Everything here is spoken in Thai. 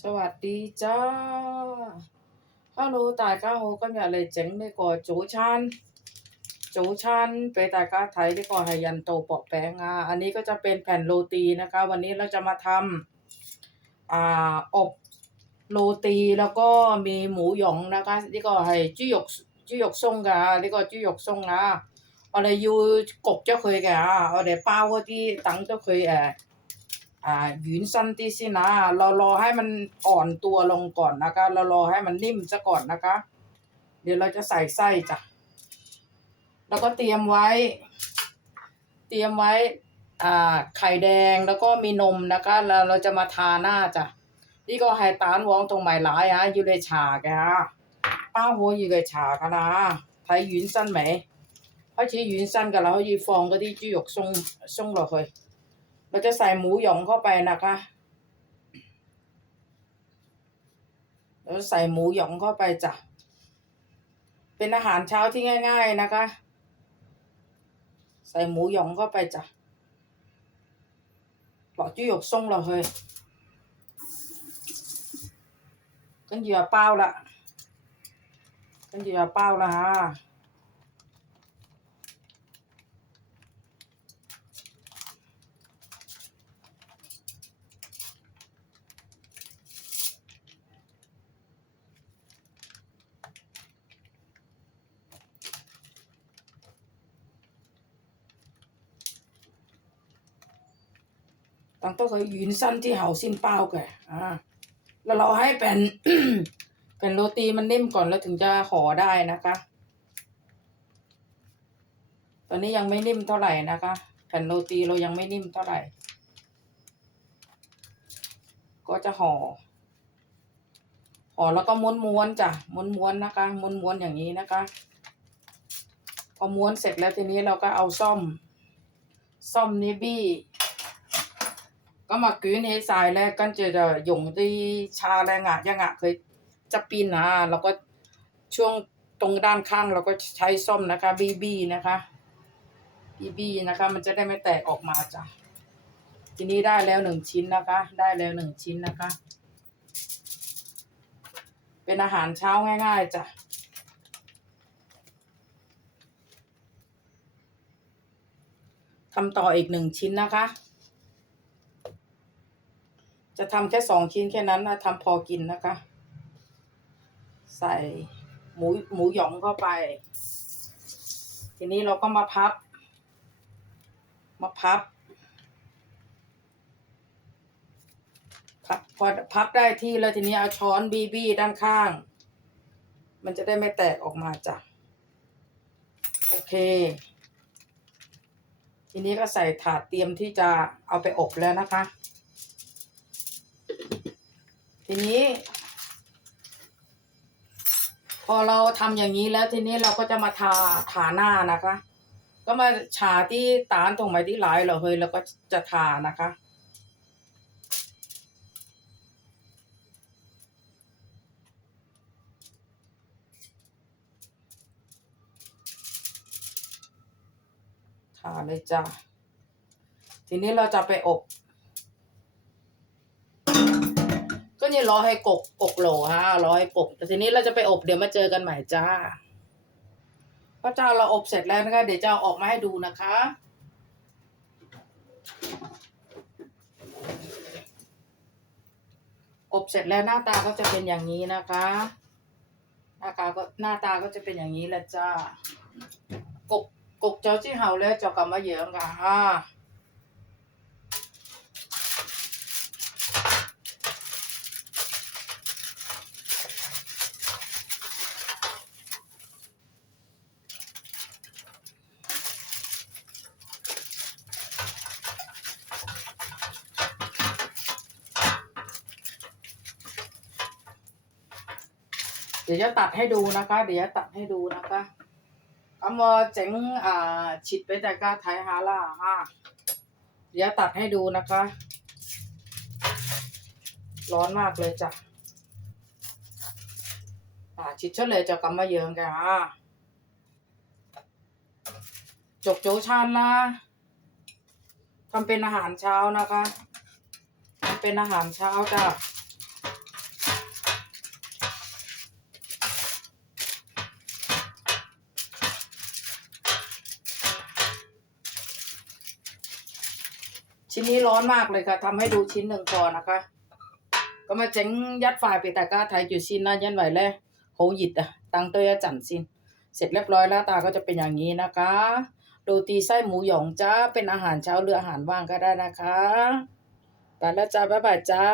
สวัสดีจ้า Hello 大家好，今日嚟整呢个早餐。早餐俾大家睇呢个系印度薄饼啊 อันนี้ก็จะเป็นแผ่นโรตีนะคะ วันนี้เราจะมาทำอ่าอบโรตีแล้วก็มีหมูหยองนะคะ呢个系猪肉猪肉松㗎，呢个猪肉松啊，我哋要焗咗佢嘅啊，我哋包嗰啲等咗佢诶。 อ่าหยืนสันติสินะ เรารอให้มันอ่อนตัวลงก่อนนะคะ เรารอให้มันนิ่มซะก่อนนะคะ เดี๋ยวเราจะใส่ไส้จ้ะ แล้วก็เตรียมไว้ เตรียมไว้อ่าไข่แดงแล้วก็มีนมนะคะ แล้วเราจะมาทาหน้าจ้ะนี่ก็ไฮตานวองตรงหมายหลายฮะยูเลชาแกฮะป้าหัวยูเลชากันนะไทยหยืนสั้นไหมพระชีหยืนสั้นกันแล้วเขายีฟองก็ที่จุยกทรงทรงหรอเคย าจะใส่หมูหยองเข้าไปนะคะ เราใส่หมูหยองเข้าไปจ้ะ เป็นอาหารเช้าที่ง่าย ๆนะคะ ใส่หมูหยองเข้าไปจ้ะ落猪肉松落去，跟住就包啦，跟住就包啦吓。 等到佢软身之后先包嘅อ่าแล้วเราให้แผ่น แผ่นโรตีมันนิ่มก่อนแล้วถึงจะห่อได้นะคะ ตอนนี้ยังไม่นิ่มเท่าไหร่นะคะ แผ่นโรตีเรายังไม่นิ่มเท่าไหร่ ก็จะห่อ ห่อแล้วก็ม้วนๆจ้ะ ม้วนๆนะคะ ม้วนๆอย่างนี้นะคะ พอม้วนเสร็จแล้วทีนี้เราก็เอาซ่อม ซ่อมนี้บี้ 咁啊卷起晒咧，跟住就用啲叉咧压一压佢侧边啊，แล้วก็ช่วงตรงด้านข้างเราก็ใช้ส้อมนะคะบี้บี้นะคะบี้บี้นะคะ มันจะได้ไม่แตกออกมาจ้ะทีนี้ได้แล้วหนึ่งชิ้นนะคะ ได้แล้วหนึ่งชิ้นนะคะ เป็นอาหารเช้าง่าย ๆจ้ะทำต่ออีกหนึ่งชิ้นนะคะ จะทำแค่สองชิ้นแค่นั้นนะทำพอกินนะคะ ใส่หมูหมูหยองเข้าไป ทีนี้เราก็มาพับ มาพับ พับพอพับได้ที่แล้วทีนี้เอาช้อนบีบี้ด้านข้าง มันจะได้ไม่แตกออกมาจ้ะ โอเค ทีนี้ก็ใส่ถาดเตรียมที่จะเอาไปอบแล้วนะคะ ทีนี้ พอเราทำอย่างนี้แล้วทีนี้เราก็จะมาทาทาหน้านะคะ ก็มาฉาที่ตานตรงไหนที่หลายเราเฮ้ยเราก็จะทานะคะทาเลยจ้ะทีนี้เราจะไปอบ นี่รอให้กกกกโหลฮะรอให้กกแต่ทีนี้เราจะไปอบเดี๋ยวมาเจอกันใหม่จ้าพระเจ้าเราอบเสร็จแล้วนะคะ เดี๋ยวจะอาออกมาให้ดูนะคะอบเสร็จแล้วหน้าตาก็จะเป็นอย่างนี้นะคะ หน้าตาก็หน้าตาก็จะเป็นอย่างนี้แหละจ้ากกกกเจ้าที่เห่าแล้วเจ้ากลับมาเหยืองค่ะ เดี๋ยวจะตัดให้ดูนะคะ เดี๋ยวจะตัดให้ดูนะคะอมอเจ๋งอ่าฉีดไปแต่ก็ไทยฮาล่าฮะเดี๋ยวตัดให้ดูนะคะ ร้อนมากเลยจ้ะอ่าฉีดเฉลยจะกำมาเยิงแกฮะจกโจชันนะทำเป็นอาหารเช้านะคะทำเป็นอาหารเช้าจ้ะ ชิ้นนี้ร้อนมากเลยค่ะทำให้ดูชิ้นหนึ่งก่อนนะคะ ก็มาเจ๋งยัดฝ่ายไปแต่ก้าไทยอยู่ชิ้นนะยันไหวแล้วโหหยิดอะตังตัวยจันซิน เสร็จเรียบร้อยแล้วตาก็จะเป็นอย่างนี้นะคะโรตีไส้หมูหยองจ้าเป็นอาหารเช้าหรืออาหารว่างก็ได้นะคะไปแล้วจ้าบ๊ายบายจ้า